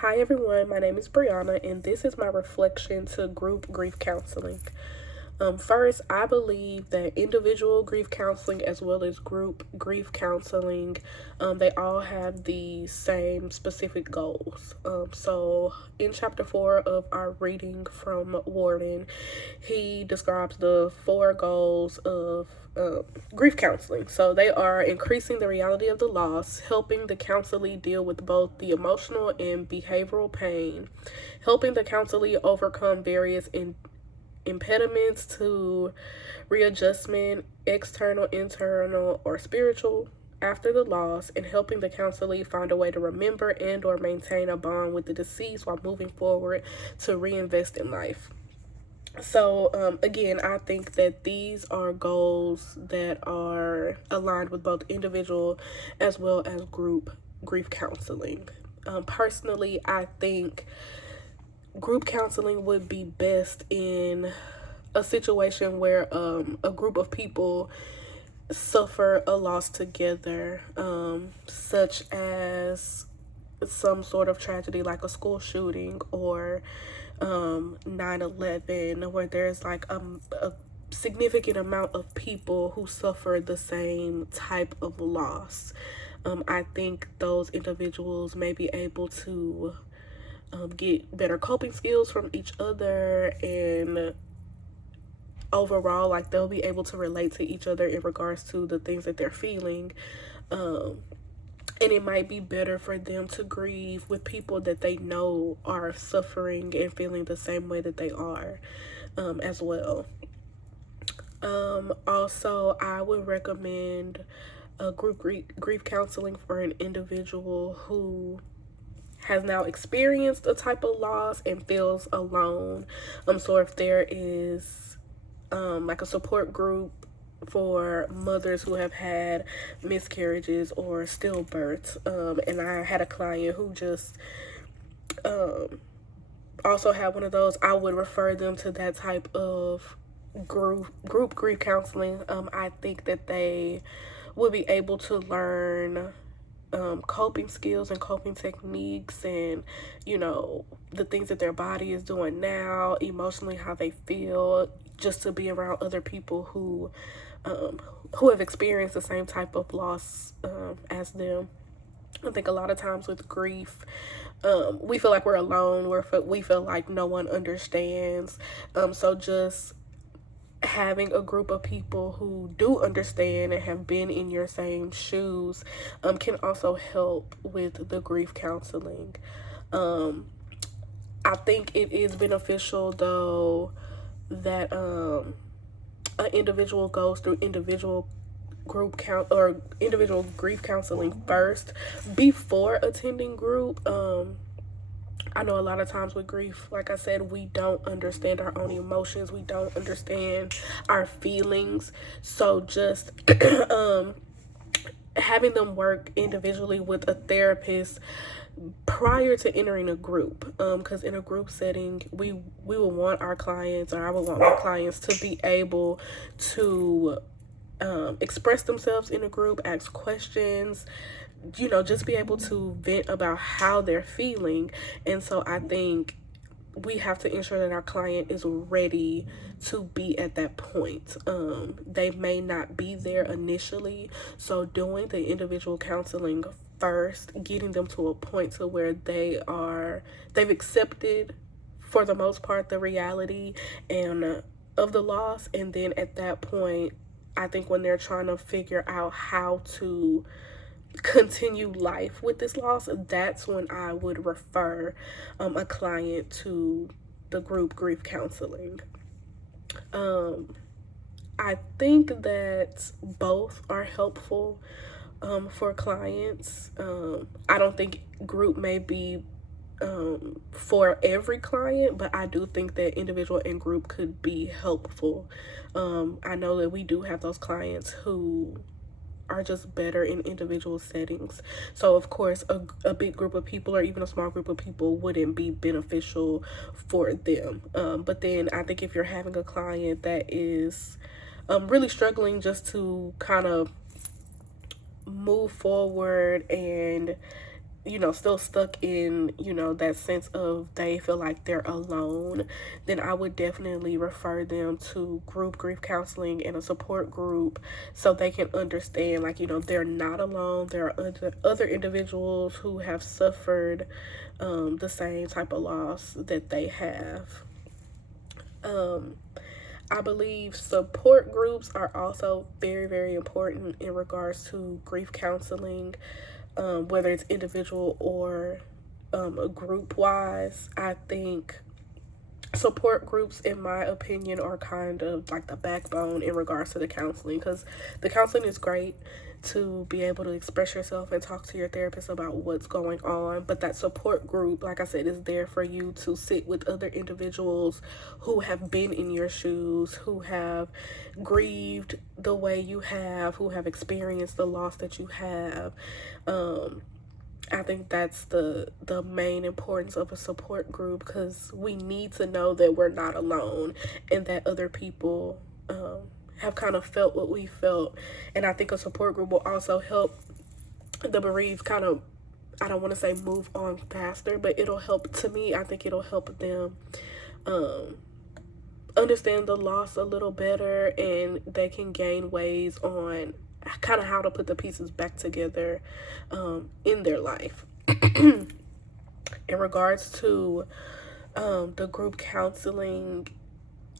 Hi everyone, my name is Brianna, and this is my reflection to group grief counseling. First, I believe that individual grief counseling as well as group grief counseling, they all have the same specific goals. So, in chapter 4 of our reading from Warden, he describes the four goals of grief counseling. So, they are increasing the reality of the loss, helping the counselee deal with both the emotional and behavioral pain, helping the counselee overcome various impediments to readjustment, external, internal, or spiritual after the loss, and helping the counselee find a way to remember and or maintain a bond with the deceased while moving forward to reinvest in life. So again, I think that these are goals that are aligned with both individual as well as group grief counseling. Personally, I think group counseling would be best in a situation where a group of people suffer a loss together, such as some sort of tragedy like a school shooting or 9/11, where there's like a significant amount of people who suffer the same type of loss. I think those individuals may be able to get better coping skills from each other, and overall, like, they'll be able to relate to each other in regards to the things that they're feeling. And it might be better for them to grieve with people that they know are suffering and feeling the same way that they are, as well. Also, I would recommend a group grief counseling for an individual who has now experienced a type of loss and feels alone. So if there is like a support group for mothers who have had miscarriages or stillbirths, and I had a client who just also had one of those, I would refer them to that type of group grief counseling. I think that they would be able to learn coping skills and coping techniques, and the things that their body is doing now, emotionally, how they feel, just to be around other people who have experienced the same type of loss as them. I think a lot of times with grief, we feel like we're alone. We feel like no one understands. So just having a group of people who do understand and have been in your same shoes can also help with the grief counseling. I think it is beneficial, though, that an individual goes through individual individual grief counseling first before attending group. I know a lot of times with grief, like I said, we don't understand our own emotions. We don't understand our feelings. So just having them work individually with a therapist prior to entering a group, because in a group setting, we will want our clients, or I would want my clients, to be able to express themselves in a group, ask questions, just be able to vent about how they're feeling. And so I think we have to ensure that our client is ready to be at that point. They may not be there initially, so doing the individual counseling first, getting them to a point to where they've accepted, for the most part, the reality and of the loss. And then at that point, I think when they're trying to figure out how to continue life with this loss, that's when I would refer a client to the group grief counseling. I think that both are helpful for clients. I don't think group may be for every client, but I do think that individual and group could be helpful. I know that we do have those clients who are just better in individual settings. So of course, a big group of people or even a small group of people wouldn't be beneficial for them. But then I think if you're having a client that is really struggling just to kind of move forward and still stuck in, that sense of they feel like they're alone, then I would definitely refer them to group grief counseling and a support group so they can understand, like, they're not alone. There are other individuals who have suffered the same type of loss that they have. I believe support groups are also very, very important in regards to grief counseling, whether it's individual or group wise. I think support groups, in my opinion, are kind of like the backbone in regards to the counseling, because the counseling is great to be able to express yourself and talk to your therapist about what's going on, but that support group, like I said, is there for you to sit with other individuals who have been in your shoes, who have grieved the way you have, who have experienced the loss that you have. I think that's the main importance of a support group, because we need to know that we're not alone and that other people have kind of felt what we felt. And I think a support group will also help the bereaved kind of, I don't want to say move on faster, but it'll help, to me, I think it'll help them understand the loss a little better, and they can gain ways on kind of how to put the pieces back together in their life. In regards to the group counseling,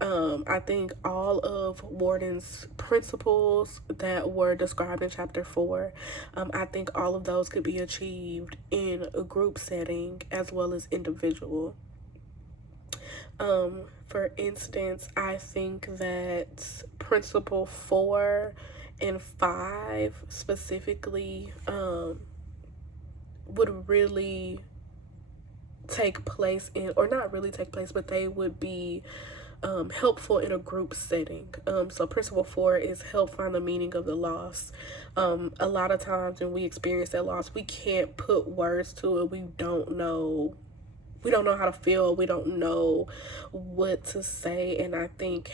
I think all of Worden's principles that were described in chapter 4, I think all of those could be achieved in a group setting as well as individual. For instance, I think that principle 4 and 5 specifically would really take place in, or not really take place, but they would be helpful in a group setting. So principle 4 is help find the meaning of the loss. A lot of times when we experience that loss, we can't put words to it. We don't know how to feel. We don't know what to say. And I think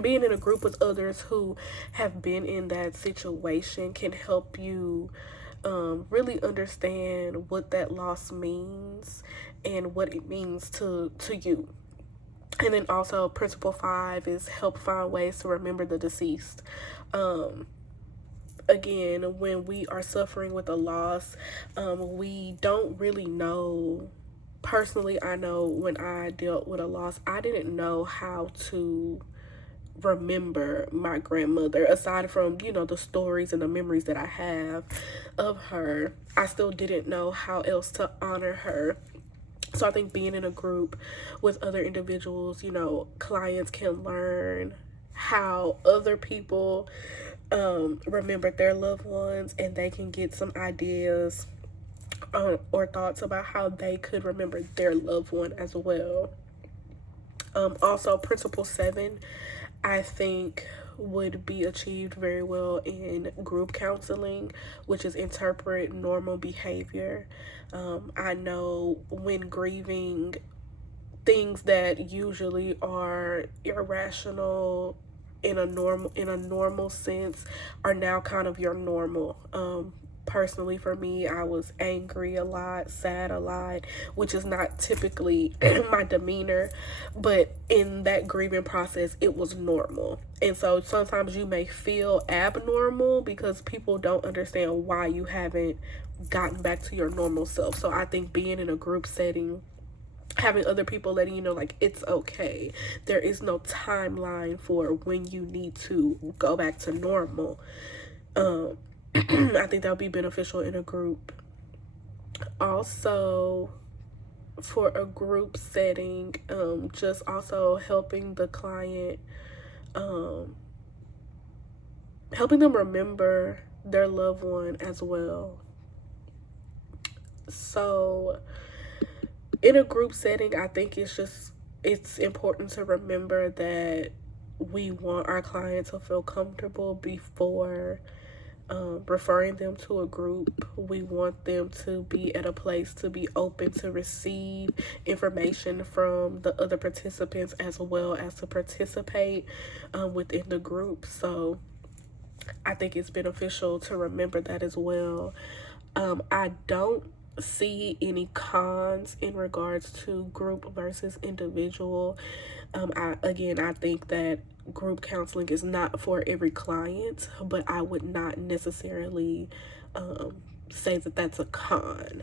being in a group with others who have been in that situation can help you really understand what that loss means and what it means to you. And then also principle 5 is help find ways to remember the deceased. Again, when we are suffering with a loss, we don't really know. Personally, I know when I dealt with a loss, I didn't know how to remember my grandmother. Aside from, the stories and the memories that I have of her, I still didn't know how else to honor her. So I think being in a group with other individuals, clients can learn how other people remembered their loved ones, and they can get some ideas or thoughts about how they could remember their loved one as well. Also, principle 7, I think, would be achieved very well in group counseling, which is interpret normal behavior. I know when grieving, things that usually are irrational in a normal sense are now kind of your normal. Personally, for me, I was angry a lot, sad a lot, which is not typically my demeanor, but in that grieving process, it was normal. And so sometimes you may feel abnormal because people don't understand why you haven't gotten back to your normal self. So I think being in a group setting, having other people letting you know, like, it's okay, there is no timeline for when you need to go back to normal, I think that would be beneficial in a group. Also, for a group setting, just also helping the client, helping them remember their loved one as well. So in a group setting, I think it's important to remember that we want our client to feel comfortable before referring them to a group. We want them to be at a place to be open to receive information from the other participants as well as to participate within the group. So I think it's beneficial to remember that as well. I don't see any cons in regards to group versus individual. I think that group counseling is not for every client, but I would not necessarily say that that's a con.